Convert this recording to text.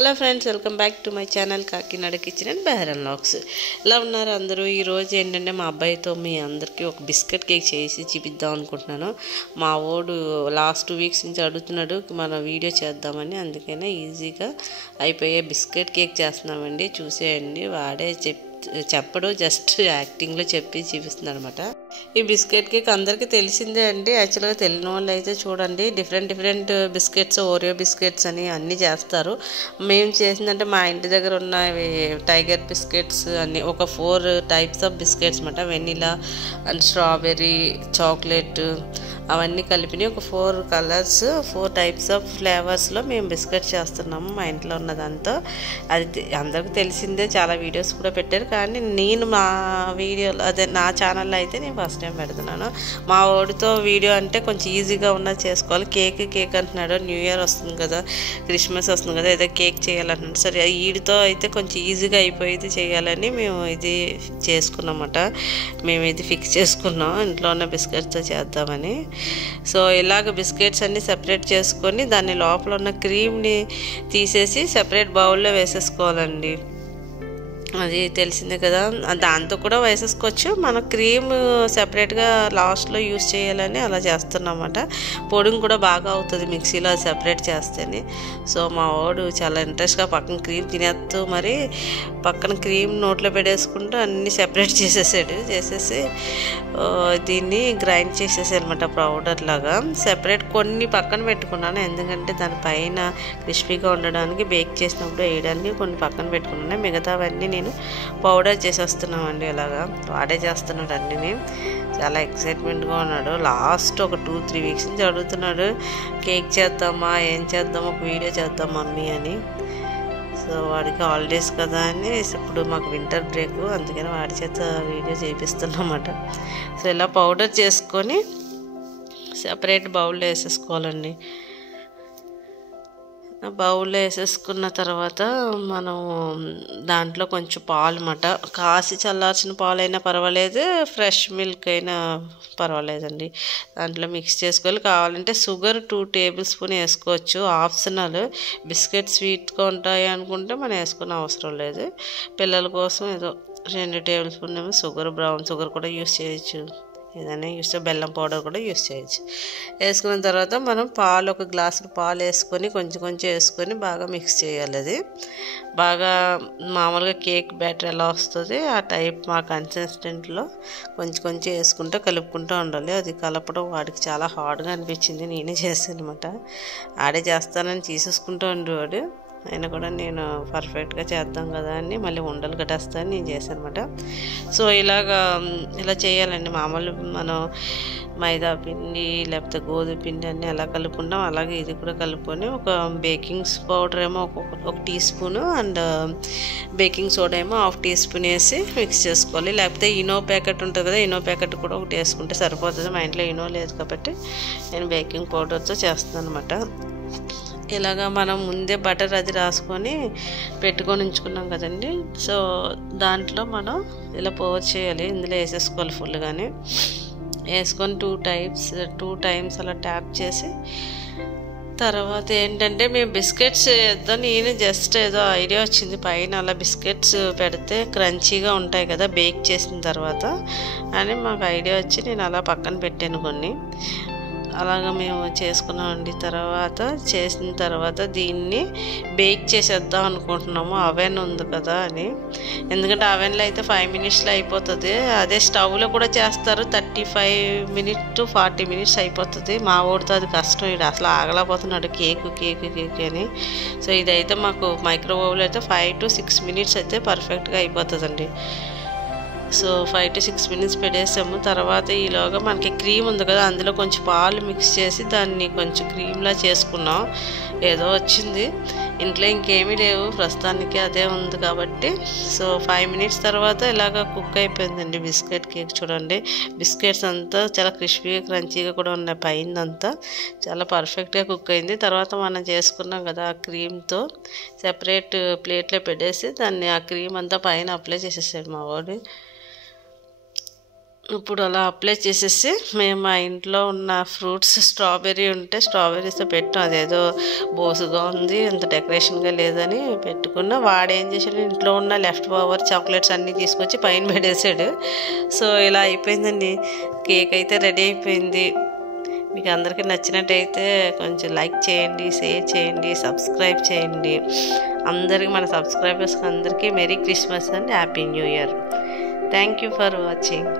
Hello friends, welcome back to my channel Kakinada kitchen and Bahrain vlogs. ఎలా ఉన్నారు అందరూ? ఈరోజు ఏంటంటే మా అబ్బాయితో మీ అందరికీ ఒక బిస్కెట్ కేక్ చేసి చూపిద్దాం అనుకుంటున్నాను. మా వాడు లాస్ట్ 2 వీక్స్ నుంచి అడుగుతున్నాడు మన వీడియో చేద్దామని. అందుకనే ఈజీగా అయిపోయే బిస్కెట్ కేక్ చేస్తున్నామండి. చూసేయండి. వాడే చెప్పడు, జస్ట్ యాక్టింగ్లో చెప్పి చూపిస్తుంది అనమాట. ఈ బిస్కెట్ కేక్ అందరికీ తెలిసిందే అండి. యాక్చువల్గా తెలియని వాళ్ళు అయితే చూడండి, డిఫరెంట్ బిస్కెట్స్, ఓరియో బిస్కెట్స్ అని అన్నీ చేస్తారు. మేము చేసిందంటే మా ఇంటి దగ్గర ఉన్న టైగర్ బిస్కెట్స్ అన్నీ ఒక 4 టైప్స్ ఆఫ్ బిస్కెట్స్ అనమాట. వెనిలా అండ్ స్ట్రాబెర్రీ, చాక్లెట్ అవన్నీ కలిపి ఒక 4 కలర్స్, 4 టైప్స్ ఆఫ్ ఫ్లేవర్స్లో మేము బిస్కెట్ చేస్తున్నాము మా ఇంట్లో ఉన్నదంతా. అది అందరికీ తెలిసిందే, చాలా వీడియోస్ కూడా పెట్టారు. కానీ నేను మా వీడియోలో అదే నా ఛానల్లో అయితే నేను ఫస్ట్ టైం పెడుతున్నాను. మా వాడితో వీడియో అంటే కొంచెం ఈజీగా ఉన్నది చేసుకోవాలి. కేక్ అంటున్నాడు. న్యూ ఇయర్ వస్తుంది కదా, క్రిస్మస్ వస్తుంది కదా, ఏదో కేక్ చేయాలంటున్నాడు. సరే, వీడితో అయితే కొంచెం ఈజీగా అయిపోయేది చేయాలని మేము ఇది చేసుకున్నామన్నమాట. మేము ఇది ఫిక్స్ చేసుకున్నాం, ఇంట్లో ఉన్న బిస్కెట్స్తో చేద్దామని. సో ఇలాగ బిస్కెట్స్ అన్నీ సెపరేట్ చేసుకొని దాని లోపల ఉన్న క్రీమ్ని తీసేసి సెపరేట్ బౌల్లో వేసేసుకోవాలండి. అది తెలిసిందే కదా, దాంతో కూడా వేసేసుకోవచ్చు. మన క్రీమ్ సెపరేట్గా లాస్ట్లో యూస్ చేయాలని అలా చేస్తున్నమాట. పొడిని కూడా బాగా అవుతుంది మిక్సీలో సెపరేట్ చేస్తేనే. సో మా వాడు చాలా ఇంట్రెస్ట్గా పక్కన క్రీమ్ తినేస్తూ మరి పక్కన క్రీమ్ నోట్లో పెట్టేసుకుంటూ అన్నీ సెపరేట్ చేసేసి దీన్ని గ్రైండ్ చేసేసి అనమాట పౌడర్ లాగా. సెపరేట్ కొన్ని పక్కన పెట్టుకున్నాను, ఎందుకంటే దానిపైన క్రిస్పీగా ఉండడానికి బేక్ చేసినప్పుడు వేయడానికి కొన్ని పక్కన పెట్టుకున్నాను. మిగతావన్నీ నేను పౌడర్ చేసేస్తున్నామండి. ఇలాగా వాడే చేస్తున్నాడు అన్నీ. చాలా ఎక్సైట్మెంట్గా ఉన్నాడు. లాస్ట్ ఒక 2-3 వీక్స్ నుంచి అడుగుతున్నాడు, కేక్ చేద్దామా, ఏం చేద్దాం, ఒక వీడియో చేద్దాం మమ్మీ అని. సో వాడికి హాలిడేస్ కదా అని, ఇప్పుడు మాకు వింటర్ బ్రేక్, అందుకని వాడి చేత వీడియో చేపిస్తున్నామన్నమాట. సో ఇలా పౌడర్ చేసుకొని సెపరేట్ బౌల్లో వేసేసుకోవాలండి. బౌల్లో వేసేసుకున్న తర్వాత మనం దాంట్లో కొంచెం పాలు అన్నమాట, కాసి చల్లార్చిన పాలైనా పర్వాలేదు, ఫ్రెష్ మిల్క్ అయినా పర్వాలేదండి. దాంట్లో మిక్స్ చేసుకోవాలి. కావాలంటే షుగర్ 2 టేబుల్ స్పూన్ వేసుకోవచ్చు, ఆప్షనల్. బిస్కెట్ స్వీట్గా ఉంటాయి అనుకుంటే మనం వేసుకునే అవసరం లేదు. పిల్లల కోసం ఏదో 2 టేబుల్ స్పూన్ ఏమో షుగర్, బ్రౌన్ షుగర్ కూడా యూస్ చేయొచ్చు, ఏదైనా యూస్, బెల్లం పౌడర్ కూడా యూస్ చేయొచ్చు. వేసుకున్న తర్వాత మనం పాలు, 1 గ్లాసు పాలు వేసుకొని కొంచెం వేసుకొని బాగా మిక్స్ చేయాలి. అది బాగా మామూలుగా కేక్ బ్యాటర్ ఎలా వస్తుంది ఆ టైప్ మా కన్సిస్టెంట్లో కొంచెం వేసుకుంటూ కలుపుకుంటూ ఉండాలి. అది కలపడం వాడికి చాలా హార్డ్గా అనిపించింది. నేనే చేశాను అనమాట. ఆడే చేస్తానని తీసేసుకుంటూ ఉండేవాడు. అయినా కూడా నేను పర్ఫెక్ట్గా చేద్దాం కదా అని మళ్ళీ ఉండలు కట్టేస్తాను నేను చేశాను అనమాట. సో ఇలా చేయాలండి. మామూలు మనం మైదా పిండి లేకపోతే గోధుమ పిండి అన్నీ ఎలా కలుపుకుంటాం అలాగే ఇది కూడా కలుపుకొని ఒక బేకింగ్ పౌడర్ ఏమో 1 teaspoon and baking soda ఏమో 1/2 టీ స్పూన్ వేసి మిక్స్ చేసుకోవాలి. లేకపోతే ఇనో ప్యాకెట్ ఉంటుంది కదా, ఇనో ప్యాకెట్ కూడా ఒకటి వేసుకుంటే సరిపోతుంది. మా ఇంట్లో ఇనో లేదు కాబట్టి నేను బేకింగ్ పౌడర్తో చేస్తాను అనమాట. ఇలాగా మనం ముందే బటర్ అది రాసుకొని పెట్టుకొని ఉంచుకున్నాం కదండి. సో దాంట్లో మనం ఇలా పోర్ చేయాలి, ఇందులో వేసేసుకోవాలి ఫుల్గానే. వేసుకొని 2 టైమ్స్ అలా ట్యాప్ చేసి తర్వాత ఏంటంటే మేము బిస్కెట్స్ వేద్దాం, నేను జస్ట్ ఏదో ఐడియా వచ్చింది, పైన అలా బిస్కెట్స్ పెడితే క్రంచీగా ఉంటాయి కదా బేక్ చేసిన తర్వాత అని మాకు ఐడియా వచ్చి నేను అలా పక్కన పెట్టాను కొన్ని. అలాగా మేము చేసుకున్నామండి. చేసిన తర్వాత దీన్ని బేక్ చేసేద్దాం అనుకుంటున్నాము. అవెన్ ఉంది కదా అని, ఎందుకంటే అవెన్లో అయితే 5 మినిట్స్లో అయిపోతుంది. అదే స్టవ్లో కూడా చేస్తారు, 35 మినిట్స్ to 40 మినిట్స్ అయిపోతుంది. మా ఊరితో అది కష్టం, ఇది అసలు ఆగలేకపోతున్నాడు కేక్ అని. సో ఇదైతే మాకు మైక్రోవేవ్లో అయితే 5 to 6 మినిట్స్ అయితే పర్ఫెక్ట్గా అయిపోతుందండి. సో 5 to 6 మినిట్స్ పెట్టేసాము. తర్వాత ఈలోగా మనకి క్రీమ్ ఉంది కదా, అందులో కొంచెం పాలు మిక్స్ చేసి దాన్ని కొంచెం క్రీమ్లా చేసుకున్నాం. ఏదో వచ్చింది, ఇంట్లో ఇంకేమీ లేవు ప్రస్తుతానికి, అదే ఉంది కాబట్టి. సో 5 మినిట్స్ తర్వాత ఇలాగ కుక్ అయిపోయిందండి బిస్కెట్ కేక్. చూడండి, బిస్కెట్స్ అంతా చాలా క్రిస్పీగా క్రంచీగా కూడా ఉన్నాయి, పైనంతా చాలా పర్ఫెక్ట్గా కుక్ అయింది. తర్వాత మనం చేసుకున్నాం కదా ఆ క్రీమ్తో సెపరేట్ ప్లేట్లో పెట్టేసి దాన్ని ఆ క్రీమ్ అంతా పైన అప్లై చేసేసాడు మా వాడు. ఇప్పుడు అలా అప్లై చేసేసి మేము మా ఇంట్లో ఉన్న ఫ్రూట్స్ స్ట్రాబెర్రీ ఉంటే స్ట్రాబెర్రీస్తో పెట్టాం. అదేదో బోసుగా ఉంది, అంత డెకరేషన్గా లేదని పెట్టుకున్నా. వాడేం చేశాడు, ఇంట్లో ఉన్న లెఫ్ట్ ఓవర్ చాక్లెట్స్ అన్నీ తీసుకొచ్చి పైన పెట్టేశాడు. సో ఇలా అయిపోయిందండి. కేక్ అయితే రెడీ అయిపోయింది. మీకు అందరికీ నచ్చినట్టయితే కొంచెం లైక్ చేయండి, షేర్ చేయండి, సబ్స్క్రైబ్ చేయండి. అందరికీ, మన సబ్స్క్రైబర్స్కి అందరికీ merry Christmas and happy new year. Thank you for watching.